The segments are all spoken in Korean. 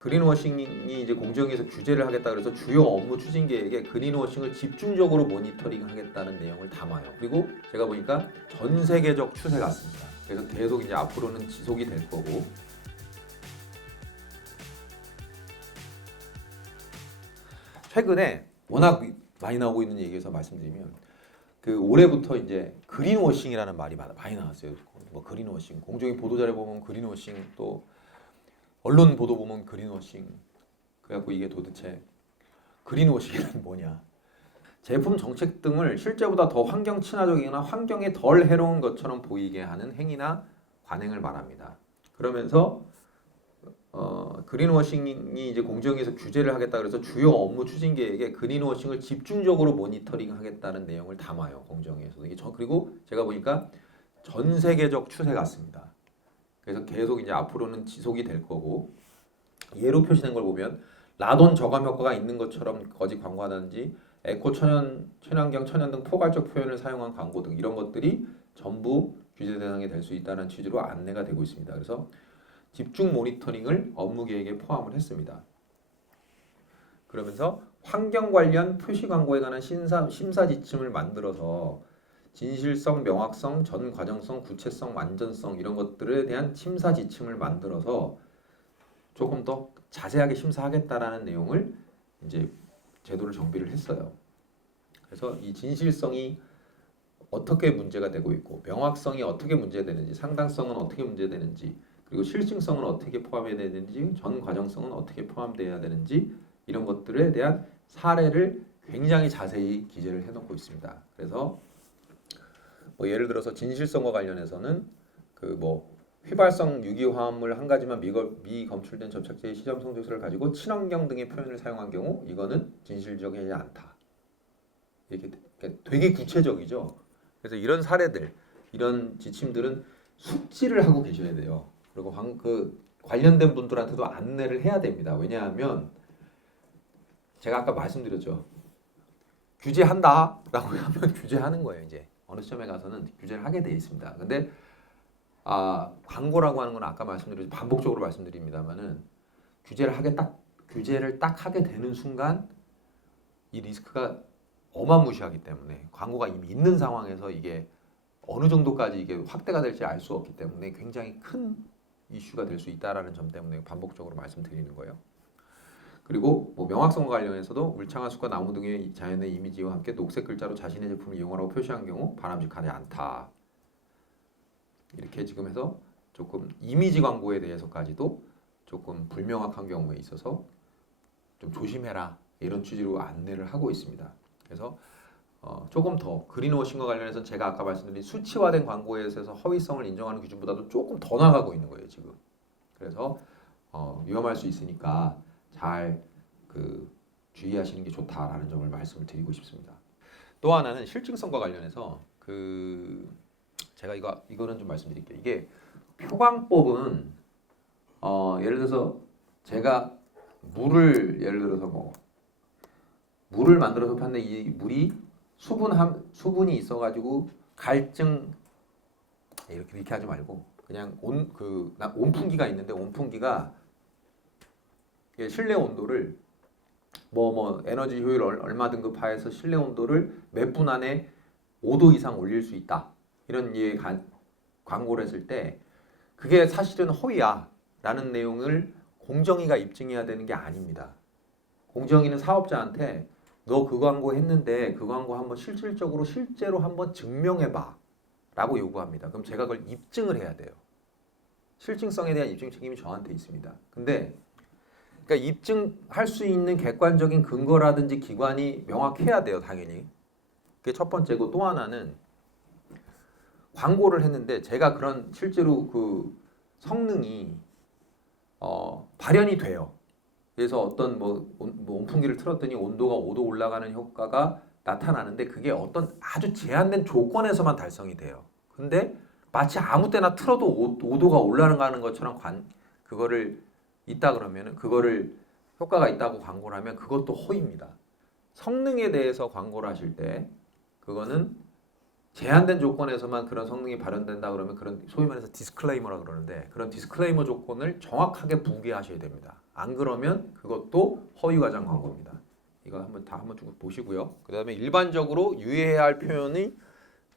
그린워싱이 이제 공정위에서 규제를 하겠다 그래서 주요 업무 추진 계획에 그린워싱을 집중적으로 모니터링하겠다는 내용을 담아요. 그리고 제가 보니까 전 세계적 추세 같습니다. 그래서 계속 이제 앞으로는 지속이 될 거고. 최근에 워낙 많이 나오고 있는 얘기에서 말씀드리면 그 올해부터 이제 그린워싱이라는 말이 많이 나왔어요. 뭐 그린워싱, 공정위 보도자료 보면 그린워싱, 또 언론 보도 보면 그린워싱. 그래갖고 이게 도대체 그린워싱은 뭐냐? 제품 정책 등을 실제보다 더 환경 친화적이거나 환경에 덜 해로운 것처럼 보이게 하는 행위나 관행을 말합니다. 그러면서 그린워싱이 이제 공정위에서 규제를 하겠다 그래서 주요 업무 추진 계획에 그린워싱을 집중적으로 모니터링하겠다는 내용을 담아요. 공정위에서. 그리고 제가 보니까 전 세계적 추세 같습니다. 그래서 계속 이제 앞으로는 지속이 될 거고, 예로 표시된 걸 보면 라돈 저감 효과가 있는 것처럼 거짓 광고하든지 에코 친환경 천연 등 포괄적 표현을 사용한 광고 등 이런 것들이 전부 규제 대상이 될 수 있다는 취지로 안내가 되고 있습니다. 그래서 집중 모니터링을 업무 계획에 포함을 했습니다. 그러면서 환경 관련 표시 광고에 관한 심사 지침을 만들어서 진실성, 명확성, 전 과정성, 구체성, 완전성 이런 것들에 대한 심사 지침을 만들어서 조금 더 자세하게 심사하겠다라는 내용을 이제 제도를 정비를 했어요. 그래서 이 진실성이 어떻게 문제가 되고 있고, 명확성이 어떻게 문제되는지, 상당성은 어떻게 문제되는지, 그리고 실증성은 어떻게 포함해야 되는지, 전 과정성은 어떻게 포함되어야 되는지 이런 것들에 대한 사례를 굉장히 자세히 기재를 해놓고 있습니다. 그래서 뭐 예를 들어서 진실성과 관련해서는 그 뭐 휘발성 유기화합물 한 가지만 미검출된 접착제의 시험 성적서를 가지고 친환경 등의 표현을 사용한 경우 이거는 진실적이지 않다. 이렇게 되게 구체적이죠. 그래서 이런 사례들, 이런 지침들은 숙지를 하고 계셔야 돼요. 그리고 그 관련된 분들한테도 안내를 해야 됩니다. 왜냐하면 제가 아까 말씀드렸죠. 규제한다라고 하면 규제하는 거예요. 이제 어느 시점에 가서는 규제를 하게 돼 있습니다. 근데 광고라고 하는 건 아까 말씀드렸죠. 반복적으로 말씀드립니다만은 규제를 딱 하게 되는 순간 이 리스크가 어마무시하기 때문에 광고가 이미 있는 상황에서 이게 어느 정도까지 이게 확대가 될지 알 수 없기 때문에 굉장히 큰 이슈가 될 수 있다라는 점 때문에 반복적으로 말씀드리는 거예요. 그리고 뭐 명확성과 관련해서도 울창한 숲과 나무 등의 자연의 이미지와 함께 녹색 글자로 자신의 제품을 이용하라고 표시한 경우 바람직하지 않다. 이렇게 지금 해서 조금 이미지 광고에 대해서까지도 조금 불명확한 경우에 있어서 좀 조심해라 이런 취지로 안내를 하고 있습니다. 그래서 조금 더 그린워싱과 관련해서 제가 아까 말씀드린 수치화된 광고에 있어서 허위성을 인정하는 기준보다도 조금 더 나가고 있는 거예요 지금. 그래서 위험할 수 있으니까 잘 주의하시는 게 좋다라는 점을 말씀을 드리고 싶습니다. 또 하나는 실증성과 관련해서 제가 이거는 좀 말씀드릴게요. 이게 표광법은 예를 들어서 제가 예를 들어서 뭐 물을 만들어서 파는데 이 물이 수분이 있어가지고 갈증 이렇게 하지 말고 그냥 온풍기가 있는데 온풍기가 실내 온도를 뭐 에너지 효율 얼마 등급하에서 실내 온도를 몇 분 안에 5도 이상 올릴 수 있다. 이런 광고를 했을 때 그게 사실은 허위야라는 내용을 공정위가 입증해야 되는 게 아닙니다. 공정위는 사업자한테 너 그 광고 했는데 그 광고 한번 실제로 한번 증명해봐 라고 요구합니다. 그럼 제가 그걸 입증을 해야 돼요. 실증성에 대한 입증 책임이 저한테 있습니다. 근데 그러니까 입증할 수 있는 객관적인 근거라든지 기관이 명확해야 돼요. 당연히. 그게 첫 번째고, 또 하나는 광고를 했는데 제가 그런 실제로 그 성능이 발현이 돼요. 그래서 어떤 온풍기를 틀었더니 온도가 5도 올라가는 효과가 나타나는데 그게 어떤 아주 제한된 조건에서만 달성이 돼요. 근데 마치 아무 때나 틀어도 5도가 올라가는 것처럼 그거를 있다 그러면은 그거를 효과가 있다고 광고를 하면 그것도 허위입니다. 성능에 대해서 광고를 하실 때 그거는 제한된 조건에서만 그런 성능이 발현된다 그러면 그런 소위 말해서 디스클레이머라 그러는데 그런 디스클레이머 조건을 정확하게 부기하셔야 됩니다. 안 그러면 그것도 허위 과장 광고입니다. 이거 한번 쭉 보시고요. 그다음에 일반적으로 유의해야 할 표현이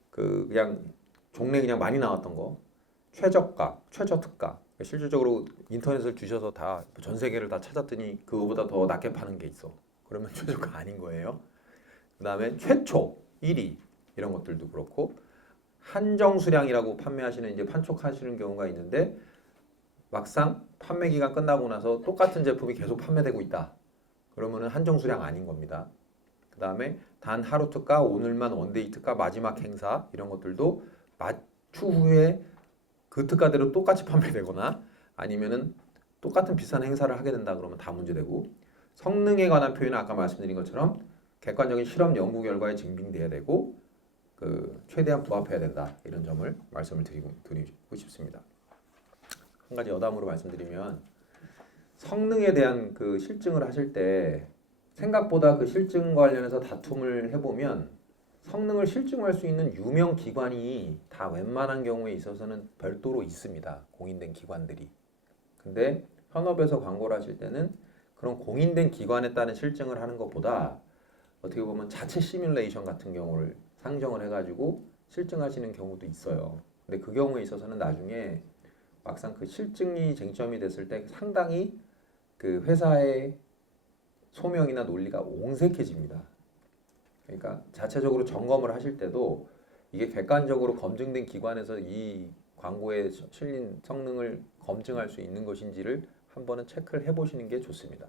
그냥 종래 그냥 많이 나왔던 거 최저가, 최저특가. 실질적으로 인터넷을 주셔서 다 전 세계를 다 찾았더니 그거보다 더 낮게 파는 게 있어. 그러면 최저가 아닌 거예요. 그다음에 최초 1위 이런 것들도 그렇고 한정 수량이라고 판매하시는 이제 판촉하시는 경우가 있는데 막상 판매 기간 끝나고 나서 똑같은 제품이 계속 판매되고 있다. 그러면은 한정 수량 아닌 겁니다. 그다음에 단 하루 특가, 오늘만 원데이 특가, 마지막 행사 이런 것들도 추후에 그 특가대로 똑같이 판매되거나 아니면은 똑같은 비싼 행사를 하게 된다 그러면 다 문제되고 성능에 관한 표현은 아까 말씀드린 것처럼 객관적인 실험 연구 결과에 증빙돼야 되고 최대한 부합해야 된다 이런 점을 말씀을 드리고 싶습니다. 한 가지 여담으로 말씀드리면 성능에 대한 그 실증을 하실 때 생각보다 그 실증 관련해서 다툼을 해보면 성능을 실증할 수 있는 유명 기관이 다 웬만한 경우에 있어서는 별도로 있습니다. 공인된 기관들이. 근데 현업에서 광고를 하실 때는 그런 공인된 기관에 따른 실증을 하는 것보다 어떻게 보면 자체 시뮬레이션 같은 경우를 상정을 해가지고 실증하시는 경우도 있어요. 근데 그 경우에 있어서는 나중에 막상 그 실증이 쟁점이 됐을 때 상당히 그 회사의 소명이나 논리가 옹색해집니다. 그러니까 자체적으로 점검을 하실 때도 이게 객관적으로 검증된 기관에서 이 광고에 실린 성능을 검증할 수 있는 것인지를 한번은 체크를 해보시는 게 좋습니다.